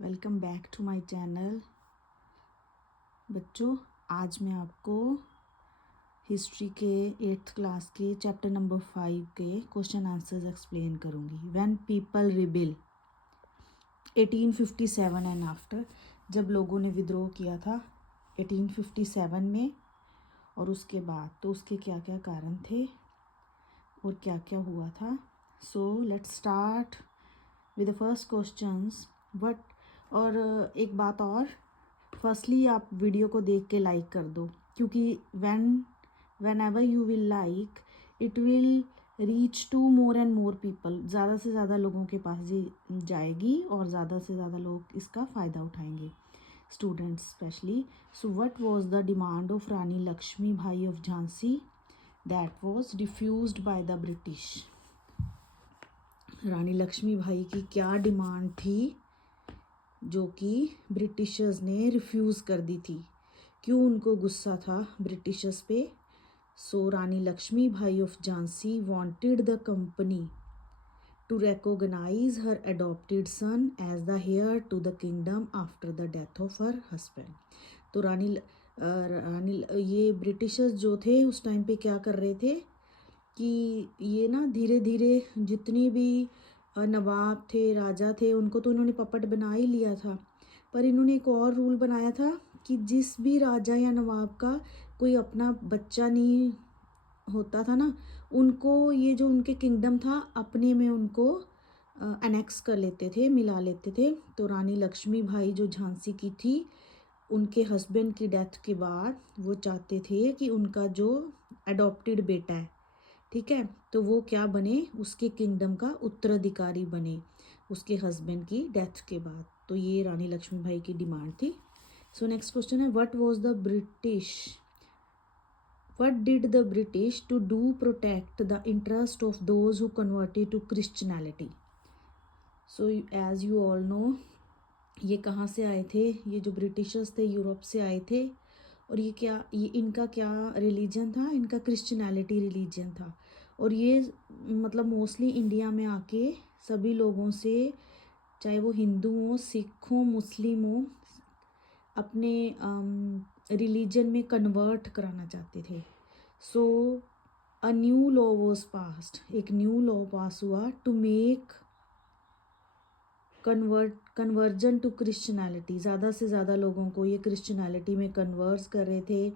Welcome back to my channel. बच्चों, आज मैं आपको हिस्ट्री के 8th क्लास के चैप्टर नंबर 5 के क्वेश्चन आंसर्स एक्सप्लेन करूँगी। When people rebuild 1857 and after, जब लोगों ने विद्रोह किया था 1857 में और उसके बाद, तो उसके क्या क्या कारण थे और क्या क्या हुआ था। So let's start with the first questions. What, और एक बात और, फर्स्टली आप वीडियो को देख के लाइक कर दो, क्योंकि whenever you will like it will reach to more and more people. ज़्यादा से ज़्यादा लोगों के पास ये जाएगी और ज़्यादा से ज़्यादा लोग इसका फ़ायदा उठाएंगे, students specially. So what was the demand of Rani Lakshmi Bai of Jhansi that was refused by the British. Rani Lakshmi by की क्या डिमांड थी जो कि ब्रिटिशर्स ने रिफ्यूज़ कर दी थी? क्यों उनको गुस्सा था ब्रिटिशर्स पे? So Rani Lakshmi Bai of Jhansi wanted the company to recognise her adopted son as the heir to the kingdom after the death of her husband. तो रानी ये ब्रिटिशर्स जो थे उस टाइम पे क्या कर रहे थे कि ये ना धीरे धीरे जितनी भी नवाब थे, राजा थे, उनको तो उन्होंने पपट बना ही लिया था, पर इन्होंने एक और रूल बनाया था कि जिस भी राजा या नवाब का कोई अपना बच्चा नहीं होता था ना, उनको ये जो उनके किंगडम था अपने में उनको अनेक्स कर लेते थे, मिला लेते थे। तो रानी लक्ष्मी बाई जो झांसी की थी, उनके हस्बैंड की डेथ के बाद वो चाहते थे कि उनका जो अडॉप्टेड बेटा है, ठीक है, तो वो क्या बने, उसके किंगडम का उत्तराधिकारी बने उसके हस्बैंड की डेथ के बाद। तो ये रानी लक्ष्मीबाई की डिमांड थी। सो नेक्स्ट क्वेश्चन है, what did the British to do protect the interest of those who converted to Christianity. So as you all know, ये कहाँ से आए थे? ये जो ब्रिटिशर्स थे यूरोप से आए थे, और ये इनका क्या रिलीजन था? इनका क्रिश्चियनिटी रिलीजन था। और ये मतलब मोस्टली इंडिया में आके सभी लोगों से, चाहे वो हिंदू हो, सिख हो, मुस्लिम हो, अपने रिलीजन में कन्वर्ट कराना चाहते थे। So a new law was passed, एक न्यू लॉ पास हुआ to make conversion to Christianity. ज़्यादा से ज़्यादा लोगों को ये क्रिश्चियनिटी में कन्वर्स कर रहे थे,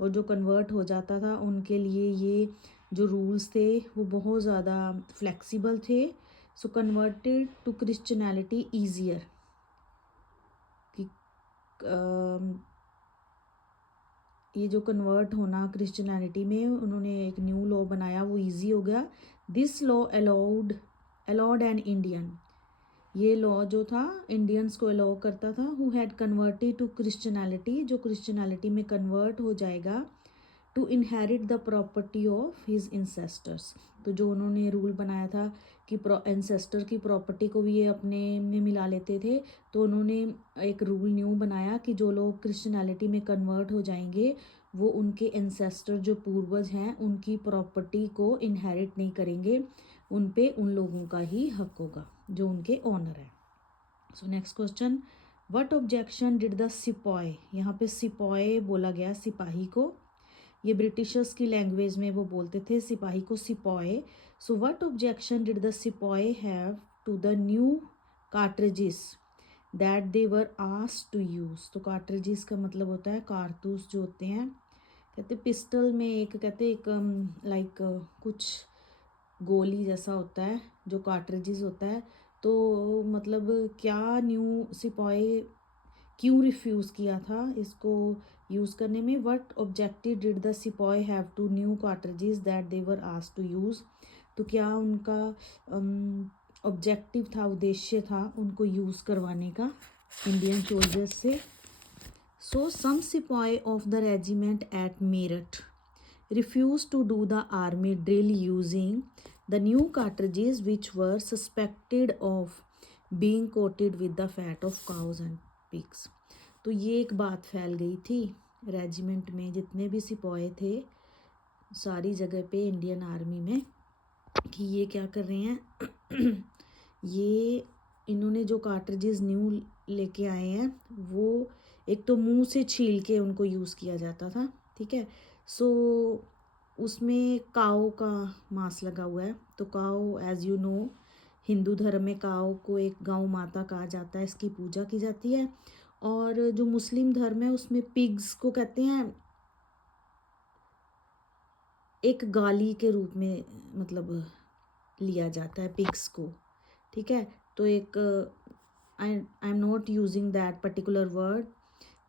और जो कन्वर्ट हो जाता था उनके लिए ये जो रूल्स थे वो बहुत ज़्यादा फ्लेक्सिबल थे। सो कन्वर्टेड टू क्रिश्चियनिटी ईजियर, कि ये जो कन्वर्ट होना क्रिश्चियनिटी में, उन्होंने एक न्यू लॉ बनाया, वो ईजी हो गया। This law allowed an Indian, ये लॉ जो था इंडियंस को अलाउ करता था, who had converted to Christianity, जो क्रिश्चियनिटी में कन्वर्ट हो जाएगा, to inherit the property of his ancestors. तो जो उन्होंने रूल बनाया था कि एंसेस्टर की प्रॉपर्टी को भी ये अपने में मिला लेते थे, तो उन्होंने एक रूल न्यू बनाया कि जो लोग क्रिश्चियनिटी में कन्वर्ट हो जाएंगे वो उनके एंसेस्टर जो पूर्वज हैं उनकी प्रॉपर्टी को इनहेरिट नहीं करेंगे, उन पे उन लोगों का ही हक होगा जो उनके ऑनर है। सो next question, what objection did the sepoy, यहाँ पे सिपॉय बोला गया सिपाही को, ये ब्रिटिशर्स की लैंग्वेज में वो बोलते थे सिपाही को sepoy. So what objection did the sepoy have to the new cartridges that they were asked to use. तो कार्ट्रिजेस का मतलब होता है कारतूस जो होते हैं, कहते पिस्टल में एक, कहते एक लाइक कुछ गोली जैसा होता है जो कार्ट्रिजेस होता है। तो मतलब क्या न्यू सिपॉय क्यों रिफ्यूज़ किया था इसको यूज़ करने में? What objective did the sepoy have to new cartridges that they were asked to use. तो क्या उनका ऑब्जेक्टिव था, उद्देश्य था उनको यूज़ करवाने का इंडियन सोल्जर्स से। So some sepoy of the regiment at Meerut refused to do the army drill using the new cartridges which were suspected of being coated with the fat of cows and pigs। तो ये एक बात फैल गई थी regiment में, जितने भी सिपाही थे सारी जगह पे इंडियन आर्मी में, कि ये क्या कर रहे हैं ये इन्होंने जो कार्ट्रिजेज न्यू लेके आए हैं वो एक तो मुंह से छील के उनको यूज़ किया जाता था, ठीक है। सो उसमें काऊ का मांस लगा हुआ है। तो काऊ एज यू नो हिंदू धर्म में काऊ को एक गौ माता कहा जाता है, इसकी पूजा की जाती है। और जो मुस्लिम धर्म है उसमें पिग्स को कहते हैं एक गाली के रूप में, मतलब लिया जाता है पिग्स को, ठीक है। तो एक I am not using that particular word.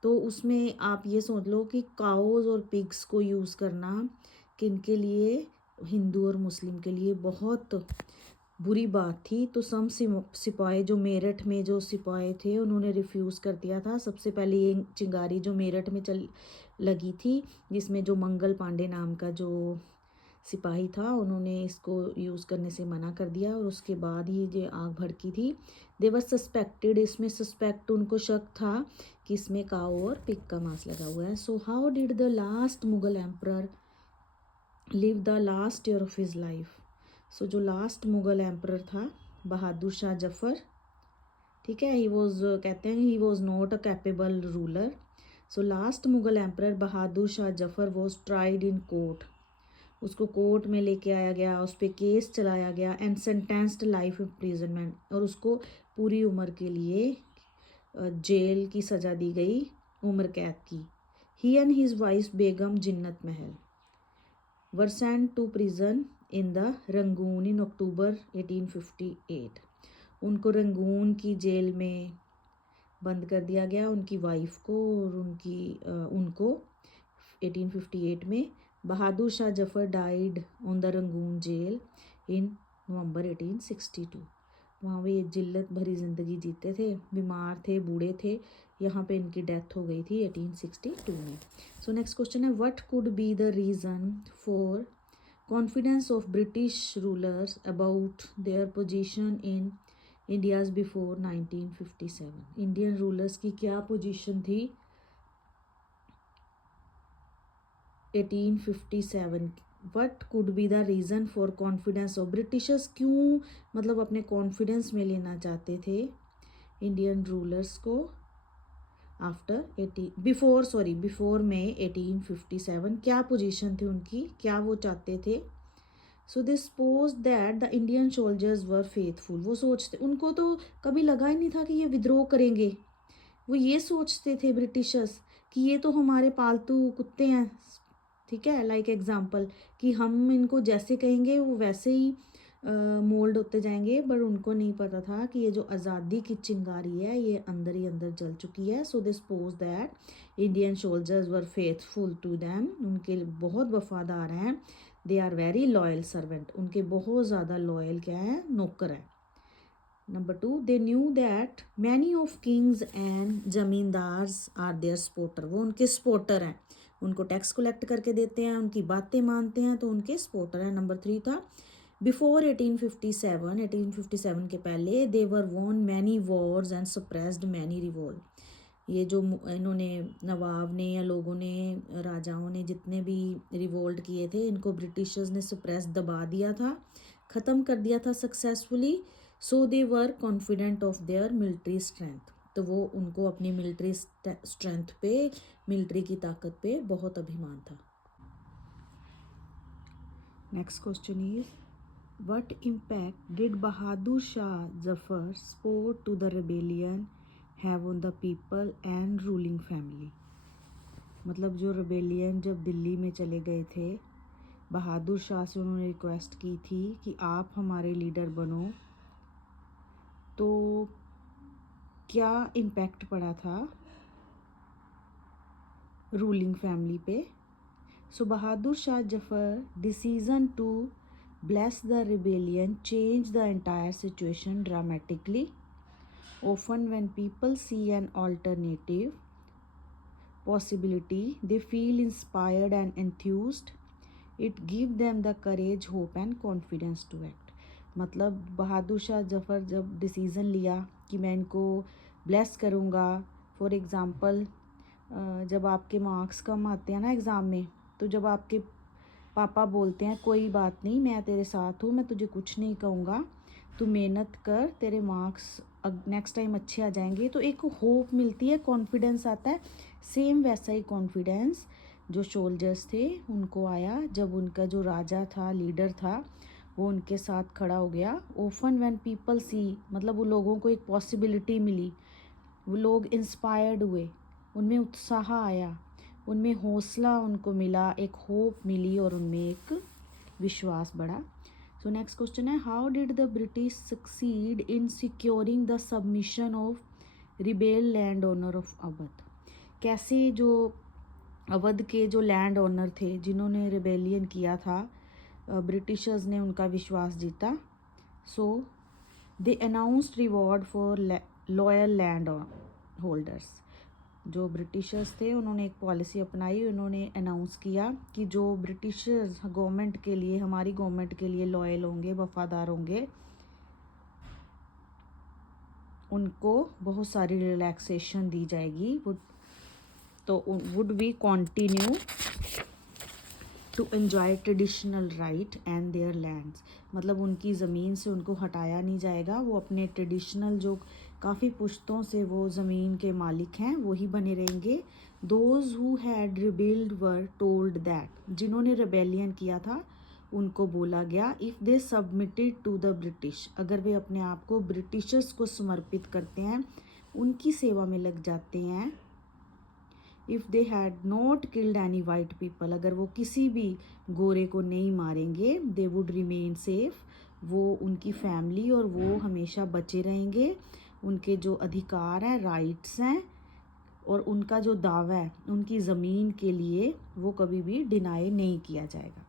तो उसमें आप ये सोच लो कि काउज और पिग्स को यूज़ करना किनके लिए, हिंदू और मुस्लिम के लिए बहुत बुरी बात थी। तो सम सिपाही जो मेरठ में जो सिपाही थे उन्होंने रिफ्यूज़ कर दिया था। सबसे पहले ये चिंगारी जो मेरठ में चल लगी थी, जिसमें जो मंगल पांडे नाम का जो सिपाही था उन्होंने इसको यूज़ करने से मना कर दिया, और उसके बाद ही जो आग भड़की थी। देवर सस्पेक्टेड, इसमें सस्पेक्ट उनको शक था कि इसमें काऊ और पिग का मांस लगा हुआ है। So how did the last Mughal emperor live the last year of his life. So जो लास्ट मुगल एम्परर था बहादुर शाह जफ़र, ठीक है, ही वॉज, कहते हैं he was not a capable ruler. So last Mughal emperor Bahadur Shah Zafar was tried in court. उसको court में लेके आया गया, उस पर केस चलाया गया एंड सेंटेंस्ड लाइफ इम्प्रिजनमेंट, और उसको पूरी उम्र के लिए जेल की सज़ा दी गई, उम्र कैद की। He and his wife Begum Zinat Mahal were sent to prison in the Rangoon in October 1858। उनको रंगून की जेल में बंद कर दिया गया, उनकी वाइफ को और उनको 1858 में। Bahadur Shah Zafar died on the Rangoon jail in November 1862। वहाँ वे जिल्लत भरी ज़िंदगी जीते थे, बीमार थे, बूढ़े थे। यहाँ पे इनकी डेथ हो गई थी 1862 में। सो नेक्स्ट क्वेश्चन है, what could be the reason for confidence of British rulers about their position in India's before 1957। Indian rulers की क्या पोजीशन थी 1857। What could be the reason for confidence of Britishers, क्यों मतलब अपने कॉन्फिडेंस में लेना चाहते थे इंडियन रूलर्स को आफ्टर बिफोर में 1857। क्या पोजीशन थी उनकी, क्या वो चाहते थे। So they suppose that the Indian soldiers were faithful. वो सोचते, उनको तो कभी लगा ही नहीं था कि ये विद्रोह करेंगे। वो ये सोचते थे ब्रिटिशर्स कि ये तो हमारे पालतू कुत्ते हैं, ठीक है, लाइक एग्जाम्पल कि हम इनको जैसे कहेंगे वो वैसे ही मोल्ड होते जाएंगे। बट उनको नहीं पता था कि ये जो आज़ादी की चिंगारी है ये अंदर ही अंदर जल चुकी है। So they suppose that Indian soldiers were faithful to them, उनके बहुत वफादार हैं। They are very loyal servant, उनके बहुत ज़्यादा लॉयल क्या है, नौकर है। Number 2, they knew that many of kings and zamindars are their supporter. वो उनके सपोर्टर हैं, उनको टैक्स कलेक्ट करके देते हैं, उनकी बातें मानते हैं, तो उनके सपोर्टर हैं। नंबर 3 था, बिफोर 1857 के पहले they were won many wars and suppressed many revolt. ये जो इन्होंने नवाब ने या लोगों ने, राजाओं ने जितने भी रिवोल्ट किए थे, इनको ब्रिटिशर्स ने सप्रेस दबा दिया था, ख़त्म कर दिया था successfully. So they were confident of their military strength. तो वो उनको अपनी मिलिट्री स्ट्रेंथ पे, मिलिट्री की ताकत पे बहुत अभिमान था। Next question is, what impact did Bahadur Shah Zafar support to the rebellion have on the people and ruling family. मतलब जो रिबेलियन जब दिल्ली में चले गए थे, बहादुर शाह से उन्होंने रिक्वेस्ट की थी कि आप हमारे लीडर बनो, तो क्या इम्पैक्ट पड़ा था रूलिंग फैमिली पे। So Bahadur Shah Zafar decision to bless the rebellion changed the entire situation dramatically. Often when people see an alternative possibility, they feel inspired and enthused. It gives them the courage, hope and confidence to act. मतलब बहादुर शाह जफ़र जब decision लिया कि मैं इनको bless करूँगा, for example जब आपके marks कम आते हैं ना एग्ज़ाम में, तो जब आपके पापा बोलते हैं कोई बात नहीं, मैं तेरे साथ हूँ, मैं तुझे कुछ नहीं कहूँगा, तू मेहनत कर, तेरे मार्क्स नेक्स्ट टाइम अच्छे आ जाएंगे। तो एक होप मिलती है, कॉन्फिडेंस आता है। सेम वैसा ही कॉन्फिडेंस जो सोल्जर्स थे उनको आया जब उनका जो राजा था, लीडर था, वो उनके साथ खड़ा हो गया। ओफन व्हेन पीपल सी, मतलब वो लोगों को एक पॉसिबिलिटी मिली, वो लोग इंस्पायर्ड हुए, उनमें उत्साह आया, उनमें हौसला उनको मिला, एक होप मिली और उनमें एक विश्वास बढ़ा। सो नेक्स्ट क्वेश्चन है, how did the British succeed in securing the submission of rebel land owner of Awadh. कैसे जो अवध के जो लैंड ओनर थे जिन्होंने रिबेलियन किया था, ब्रिटिशर्स ने उनका विश्वास जीता। So they announced reward for loyal land holders. जो ब्रिटिशर्स थे उन्होंने एक पॉलिसी अपनाई, उन्होंने अनाउंस किया कि जो ब्रिटिशर्स गवर्नमेंट के लिए, हमारी गवर्नमेंट के लिए लॉयल होंगे, वफादार होंगे, उनको बहुत सारी रिलैक्सेशन दी जाएगी। तो would we continue to enjoy traditional right and their lands, मतलब उनकी ज़मीन से उनको हटाया नहीं जाएगा, वो अपने ट्रेडिशनल जो काफ़ी पुश्तों से वो ज़मीन के मालिक हैं वही बने रहेंगे। Those who had rebelled were told that, जिन्होंने रिबेलियन किया था उनको बोला गया, if they submitted to the British, अगर वे अपने आप को ब्रिटिशर्स को समर्पित करते हैं, उनकी सेवा में लग जाते हैं, if they had not killed any white people, अगर वो किसी भी गोरे को नहीं मारेंगे, दे वुड रिमेन सेफ, वो उनकी फैमिली और वो हमेशा बचे रहेंगे, उनके जो अधिकार हैं, राइट्स हैं और उनका जो दावा है उनकी ज़मीन के लिए वो कभी भी डिनाई नहीं किया जाएगा।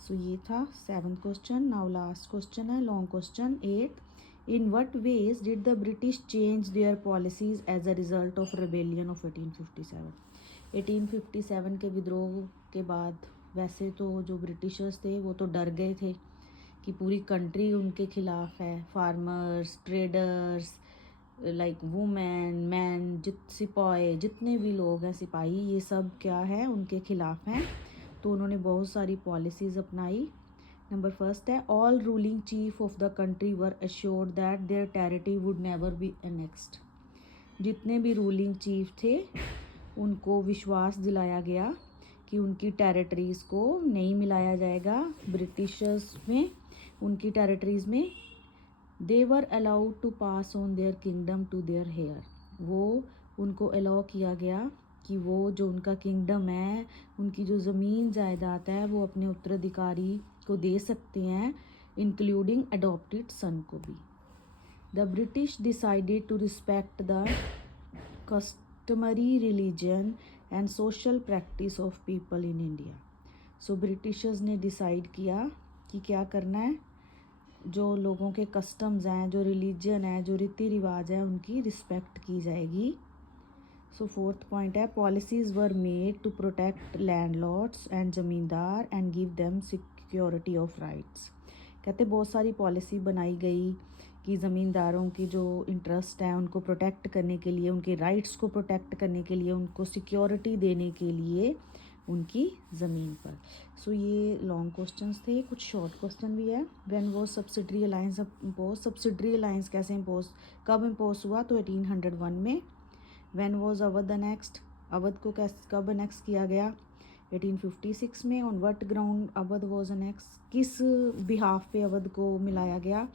सो ये था 7th question. Now last question है, long question 8th, in what ways did the British change their policies as a result of rebellion of 1857? 1857 के विद्रोह के बाद वैसे तो जो ब्रिटिशर्स थे वो तो डर गए थे कि पूरी कंट्री उनके खिलाफ है, farmers, traders, like women, man, सिपाही, जितने भी लोग हैं, सिपाही, ये सब क्या है, उनके खिलाफ हैं। तो उन्होंने बहुत सारी पॉलिसीज़ अपनाई। नंबर फर्स्ट है, all ruling chief of the country were assured that their territory would never be annexed. जितने भी रूलिंग चीफ थे उनको विश्वास दिलाया गया कि उनकी टेरिटरीज़ को नहीं मिलाया जाएगा ब्रिटिशर्स में, उनकी टेरिटरीज़ में। They were allowed to pass on their kingdom to their heir, वो उनको अलाउ किया गया कि वो जो उनका किंगडम है, उनकी जो ज़मीन जायदाद है, वो अपने उत्तराधिकारी को दे सकते हैं, इंक्लूडिंग अडॉप्टेड सन को भी। The British decided to respect the customary religion and social practice of people in India. So Britishers ने डिसाइड किया कि क्या करना है, जो लोगों के कस्टम्स हैं, जो रिलीजन है, जो रीति रिवाज है, उनकी रिस्पेक्ट की जाएगी। सो 4th पॉइंट है, policies were made to protect landlords and zamindar and give them security of rights. कहते बहुत सारी पॉलिसी बनाई गई कि ज़मींदारों की जो इंटरेस्ट है उनको प्रोटेक्ट करने के लिए, उनके राइट्स को प्रोटेक्ट करने के लिए, उनको सिक्योरिटी देने के लिए उनकी ज़मीन पर। सो ये लॉन्ग क्वेश्चंस थे, कुछ शॉर्ट क्वेश्चन भी है। व्हेन वो subsidiary alliance impose, subsidiary alliance कैसे इम्पोज, कब इम्पोज हुआ, तो 1801 में। When was Awadh annexed, Awadh को कब अनेक्स किया गया, 1856 में। On what ground Awadh was annex, किस बिहाफ पे अवध को मिलाया गया,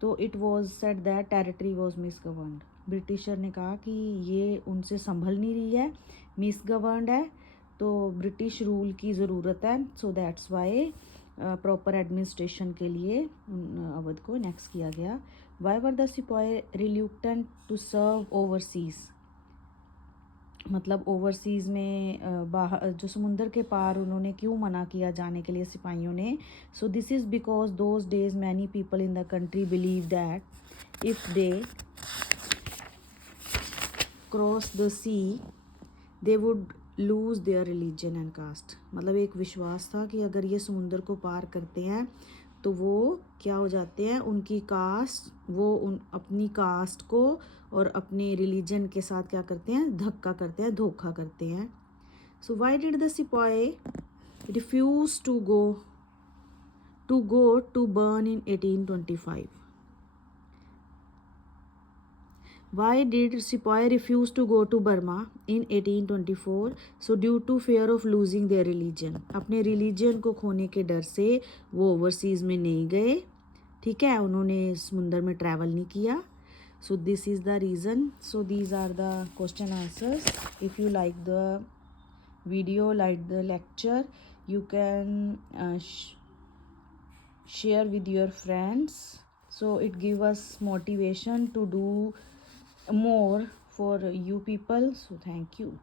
तो it was said that territory was misgoverned, Britisher ने कहा कि ये उनसे संभल नहीं रही है, मिसगवर्नड है, तो ब्रिटिश रूल की ज़रूरत है। So that's why proper administration के लिए अवध को नेक्स्ट किया गया। वाई वर द सिपाही रिल्यूक्टेंट टू सर्व ओवरसीज़, मतलब ओवरसीज़ में बाहर जो समुंदर के पार उन्होंने क्यों मना किया जाने के लिए सिपाहियों ने। So this is because those days many people in the country believe that if they cross the sea they would lose their religion and caste, मतलब एक विश्वास था कि अगर ये समुंदर को पार करते हैं तो वो क्या हो जाते हैं, उनकी कास्ट, वो अपनी कास्ट को और अपने रिलीजन के साथ क्या करते हैं, धक्का करते हैं, धोखा करते हैं। So why did the sipahi refuse to go to Burma in 1825, Why did Sepoy refuse to go to Burma in 1824? So due to fear of losing their religion. अपने रिलीजन को खोने के डर से वो ओवरसीज़ में नहीं गए, ठीक है, उन्होंने समुंदर में ट्रैवल नहीं किया. So this is the reason. So these are the question answers. If you like the video, like the lecture, you can share with your friends, so it give us motivation to do more for you people. So thank you.